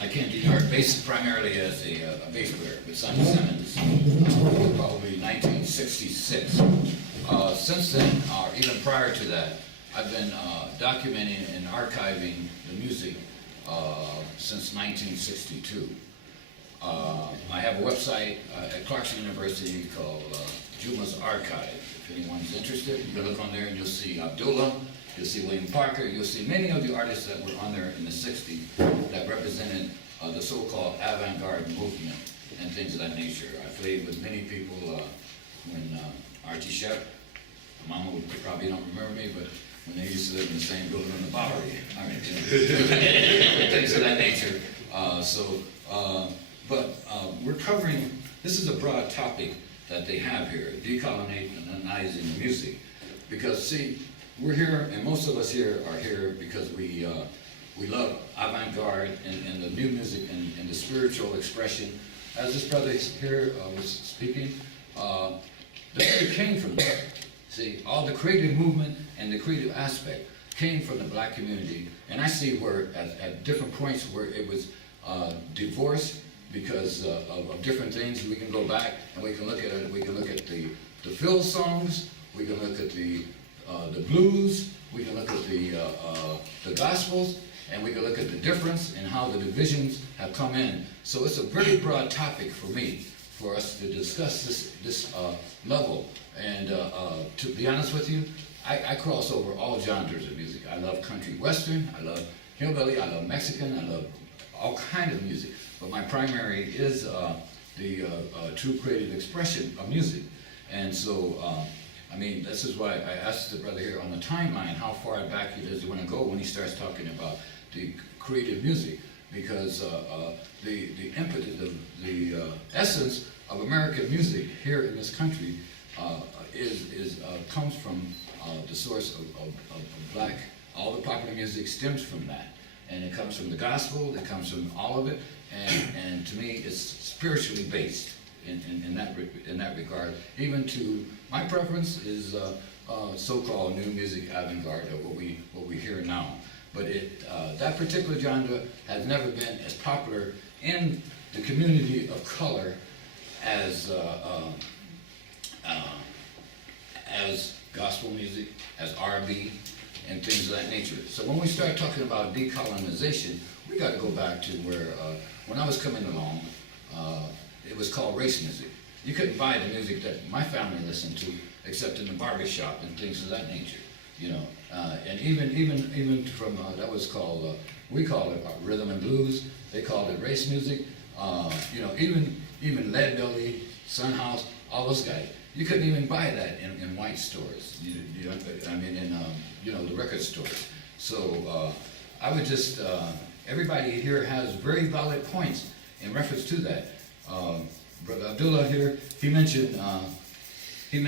I came to New York primarily as a bass player with Sonny Simmons, probably 1966. Since then, or even prior to that, I've been documenting and archiving the music since 1962. I have a website at Clarkson University called Juma's Archive. If anyone's interested, you can look on there and you'll see Abdullah, you'll see William Parker, you'll see many of the artists that were on there in the 60s that represented the so-called avant-garde movement and things of that nature. I played with many people when Archie Shep, Mama probably don't remember me, but when they used to live in the same building in the Bowery, I mean, things of that nature. We're covering, this is a broad topic that they have here, decolonizing music. Because see, we're here, and most of us here are here because we love avant-garde and the new music and the spiritual expression. As this brother here was speaking, the music came from there. See, all the creative movement and the creative aspect came from the black community. And I see where at different points where it was divorced because of different things. We can go back and we can look at it. We can look at the fill songs. We can look at the blues. We can look at the gospels, and we can look at the difference and how the divisions have come in. So it's a very broad topic for me, for us to discuss this level. And to be honest with you, I cross over all genres of music. I love country western. I love hillbilly. I love Mexican. I love all kinds of music. But my primary is the true creative expression of music. And so, I mean, this is why I asked the brother here on the timeline, how far back does he want to go when he starts talking about the creative music? Because the impetus, the essence of American music here in this country comes from the source of black. All the popular music stems from that, and it comes from the gospel. It comes from all of it, and to me, it's spiritually based in that regard. Even to my preference is so-called new music, avant-garde, or what we hear now. But that particular genre has never been as popular in the community of color as gospel music, as R&B, and things of that nature. So when we start talking about decolonization, we got to go back to where, when I was coming along, it was called race music. You couldn't buy the music that my family listened to except in the barber shop and things of that nature, you know. And even from, that was called, we call it rhythm and blues. They called it race music. You know, even Lead Belly, Sun House, all those guys. You couldn't even buy that in white stores. I mean, in you know, the record stores. So I would just, everybody here has very valid points in reference to that. Brother Abdullah here, he mentioned the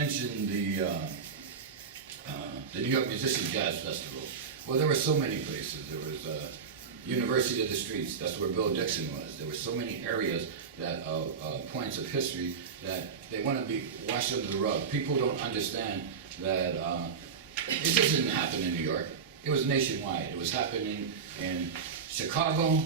New York Musicians Jazz Festival. Well, there were so many places. There was University of the Streets. That's where Bill Dixon was. There were so many areas that points of history that they want to be washed under the rug. People don't understand that it just didn't happen in New York. It was nationwide. It was happening in Chicago.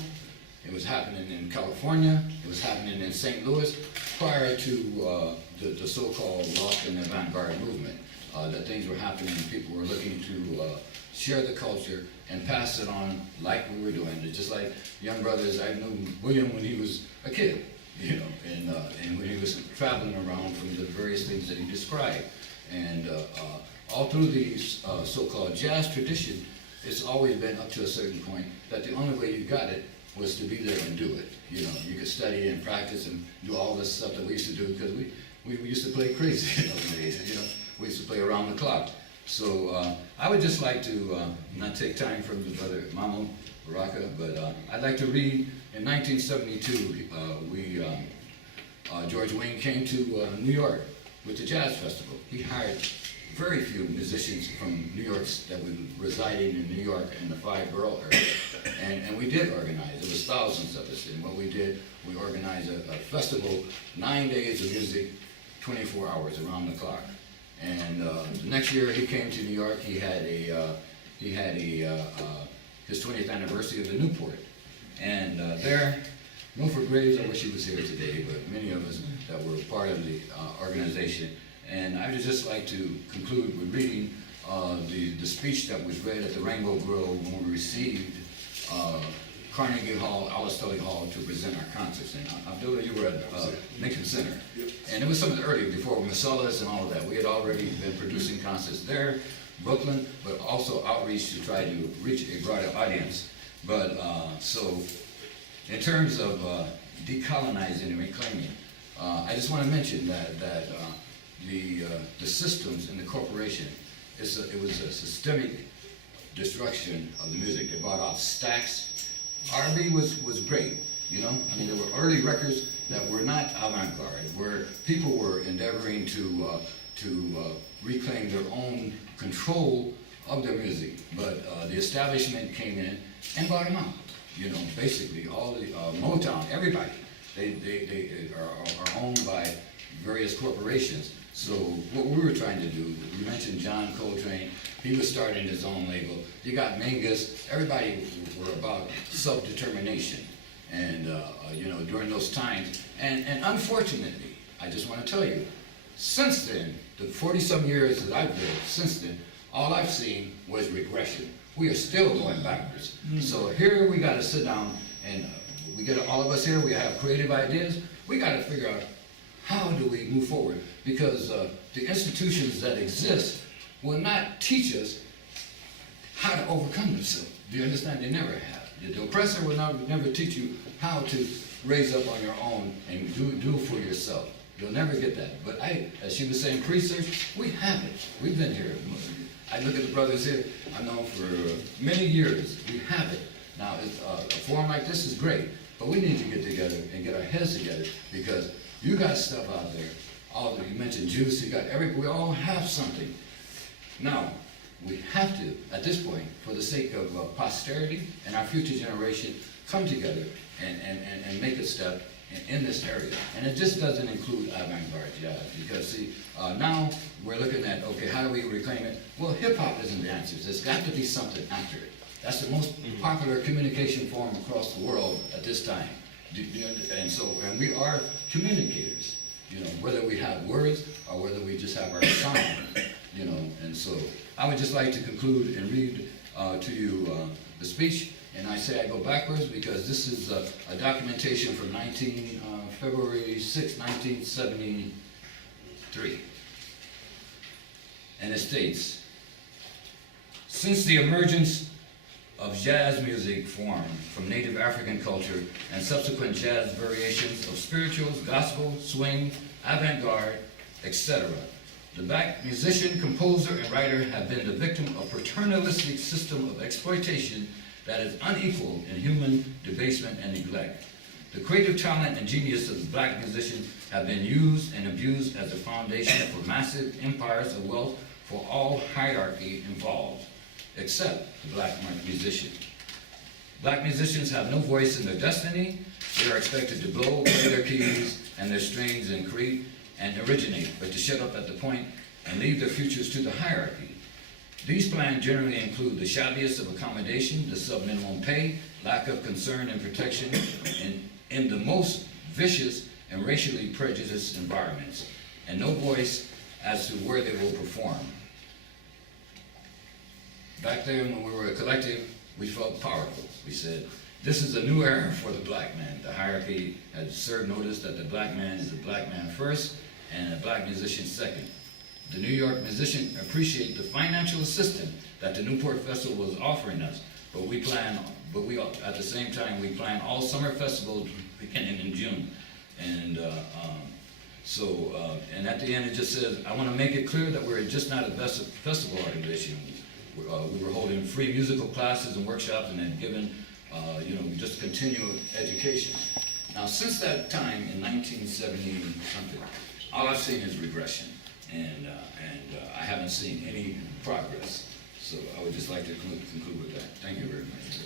It was happening in California. It was happening in St. Louis prior to the so-called loft and avant-garde movement. That things were happening and people were looking to share the culture and pass it on like we were doing. Just like young brothers, I knew William when he was a kid, you know, and when he was traveling around from the various things that he described. And all through the so-called jazz tradition, it's always been up to a certain point that the only way you got it was to be there and do it. You know, you could study and practice and do all this stuff that we used to do because we used to play crazy in those days, you know. We used to play around the clock. So I would just like to not take time from the brother Mama Baraka, but I'd like to read, in 1972, George Wayne came to New York with the Jazz Festival. He hired very few musicians from New York that were residing in New York in the 5 borough area. And we did organize. There was thousands of us. And what we did, we organized a festival, 9 days of music, 24 hours around the clock. And the next year he came to New York. He had his 20th anniversary of the Newport. And there, Milford Graves, I wish he was here today, but many of us that were part of the organization. And I would just like to conclude with reading the speech that was read at the Rainbow Grove when we received Carnegie Hall, Alice Tully Hall to present our concerts. And Abdullah, you were at Lincoln Center. Yep. And it was something earlier, before Masalas and all of that. We had already been producing concerts there, Brooklyn, but also outreach to try to reach a broader audience. But so, in terms of decolonizing and reclaiming, I just want to mention that the systems in the corporation, it was a systemic destruction of the music. They bought off Stax. R&B was great, you know. I mean, there were early records that were not avant-garde, where people were endeavoring to reclaim their own control of their music. But the establishment came in and bought them out. You know, basically all the Motown, everybody, they are owned by various corporations. So what we were trying to do, we mentioned John Coltrane, he was starting his own label. You got Mingus, everybody were about self-determination. And, you know, during those times, and unfortunately, I just want to tell you, since then, the 40-some years that I've lived, since then, all I've seen was regression. We are still going backwards. So here we got to sit down and all of us here, we have creative ideas. We got to figure out how do we move forward? Because the institutions that exist will not teach us how to overcome themselves. Do you understand? They never have. The oppressor will never teach you how to raise up on your own and do for yourself. You'll never get that. But as she was saying, research, we have it. We've been here. I look at the brothers here, I've known for many years. We have it. Now, a forum like this is great, but we need to get together and get our heads together, because You got stuff out there. All you mentioned juice. You got we all have something. Now we have to, at this point, for the sake of posterity and our future generation, come together and make a step in this area. And it just doesn't include avant-garde jazz, because see, now we're looking at, okay, how do we reclaim it? Well, hip-hop isn't the answer. There's got to be something after it. That's the most popular communication form across the world at this time. And we are communicators, you know, whether we have words or whether we just have our sound, you know. And so I would just like to conclude and read to you the speech. And I say I go backwards because this is a documentation from February 6, 1973. And it states, since the emergence of jazz music formed from native African culture and subsequent jazz variations of spirituals, gospel, swing, avant-garde, etc., the black musician, composer, and writer have been the victim of paternalistic system of exploitation that is unequal in human debasement and neglect. The creative talent and genius of the black musician have been used and abused as a foundation for massive empires of wealth for all hierarchy involved, except the black musician. Black musicians have no voice in their destiny. They are expected to blow away their keys and their strings and create and originate, but to shut up at the point and leave their futures to the hierarchy. These plans generally include the shabbiest of accommodation, the sub-minimum pay, lack of concern and protection, and in the most vicious and racially prejudiced environments, and no voice as to where they will perform. Back then when we were a collective, we felt powerful. We said, this is a new era for the black man. The hierarchy had served notice that the black man is a black man first and a black musician second. The New York musician appreciate the financial assistance that the Newport Festival was offering us, but at the same time, we plan all summer festivals beginning in June. And and at the end it just says, I want to make it clear that we're just not a festival organization. We were holding free musical classes and workshops and then given, just continual education. Now, since that time in 1970-something, all I've seen is regression, and I haven't seen any progress. So I would just like to conclude with that. Thank you very much.